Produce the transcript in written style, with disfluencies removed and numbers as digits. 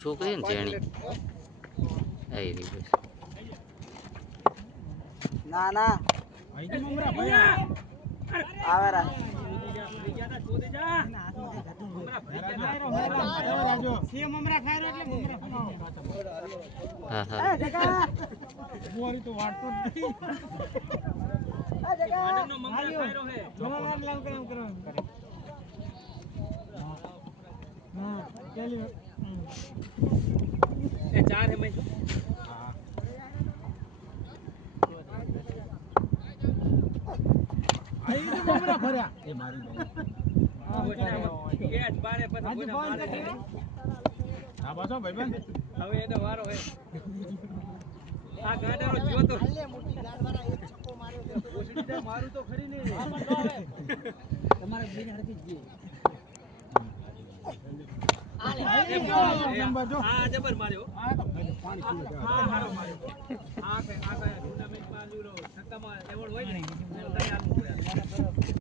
છોકરી ને જેણી આવી રહી બસ ના ના આવે રા હા હા બોરી તો વાટતો જ નથી આ જગા આનંદનો મમરા ખાયરો હે મમરા લાવ કરે હા ચાલી એ ચાર હે મેં હા આઈ તો મમરા ભર્યા એ મારી દે કેચ બારે પછી કોઈ મારે હા બસો ભાઈબંધ હવે એનો વારો હે આ ગાડાનો જો તો હાલે મોટી ગાડવાળા એક છક્કો માર્યો છે ઓસડી મારું તો ખરી ને તમારે બેને હરકી જ આ જબર માર્યો આ તો પાણી પીવું હા હારો માર્યો આ ટુર્નામેન્ટમાં લ્યો સત્તામાં એવોર્ડ હોય ને